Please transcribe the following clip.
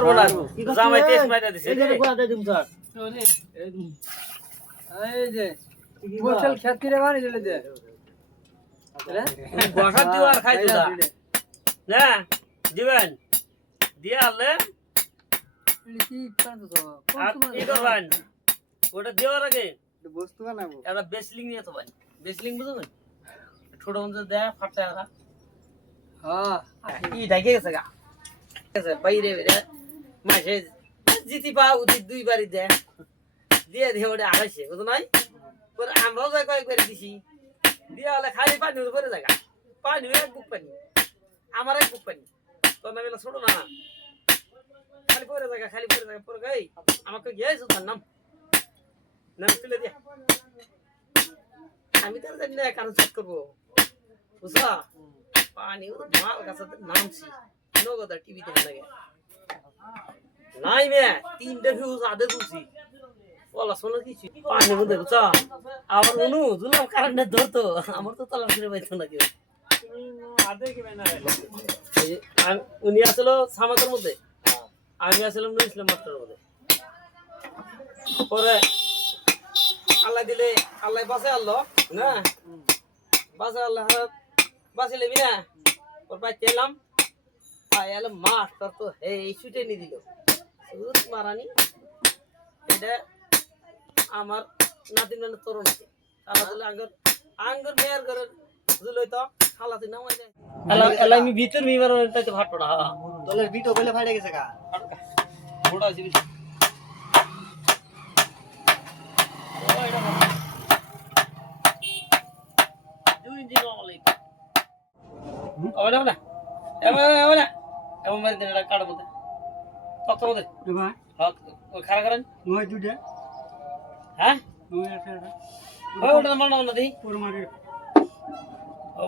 করবো না জামাই তেজ মাইরা দিছে এই যে কোয়াতে দিম স্যার এই যে বসল খেত করে বানি দিলে দে বসা দিও আর খাই দিলা না দিবেন দিয়া হলে কি পারতো তো আর কি করবেন ওটা দেওয়ার আগে বস্তু বানাবো একটা বেসলিং নিয়ে তো ভাই বেসলিং বুঝবেন ছোট মধ্যে দেয় ফাটা রাখা হ্যাঁ ই ঢাকে গেছে গা গেছে বাইরে বেরে মাসে জিতি পা উচিত দুইবারই দেয় দিয়ে দিয়ে ওটা আড়াইছে বুঝো নাই পরে আমরাও যাই কয়েকবার দিছি দিয়ে হলে খালি পানি পরে জায়গা পানি এক বুক পানি আমার এক বুক পানি তোর নাম ছোট না খালি পরে জায়গা পরে গাই আমাকে গিয়েছো তার নাম নাম তুলে দিয়া আমি তো জানি না কারণ চেক করবো বুঝা পানি মাল গাছে নামছি নগদ টিভি দেখে লাগে নাই মে তিনটে ভিউজ আদে তুলছি বলা শোনো কিছু পানির মধ্যে বুঝা আবার উনু দুলাম কারেন্টে ধরতো আমার তো তলা ফিরে পাইতো না কেউ উনি আসলো সামাতের মধ্যে আমি আসলাম নুর ইসলাম মাস্টারের মধ্যে পরে আল্লাহ দিলে আল্লাহ বাসে আল্লাহ না বাসে আল্লাহ বাসে লেবি না ওর পাইতে এলাম পাই এলাম মাস্টার তো এই ছুটে নি দিল মারানি এটা আমার নাতি নানা তরুণ আছে আল্লাহ আঙ্গর মেয়ের ঘরের জুলই তো খালাতে নামাই যায় আল্লাহ আমি ভিতর মিমার তাতে ভাট পড়া দলের বিটো বলে ফাইড়ে গেছে গা বড় আছে খারা করেন হ্যাঁ ওটা মারনা দি পুরো মারি ও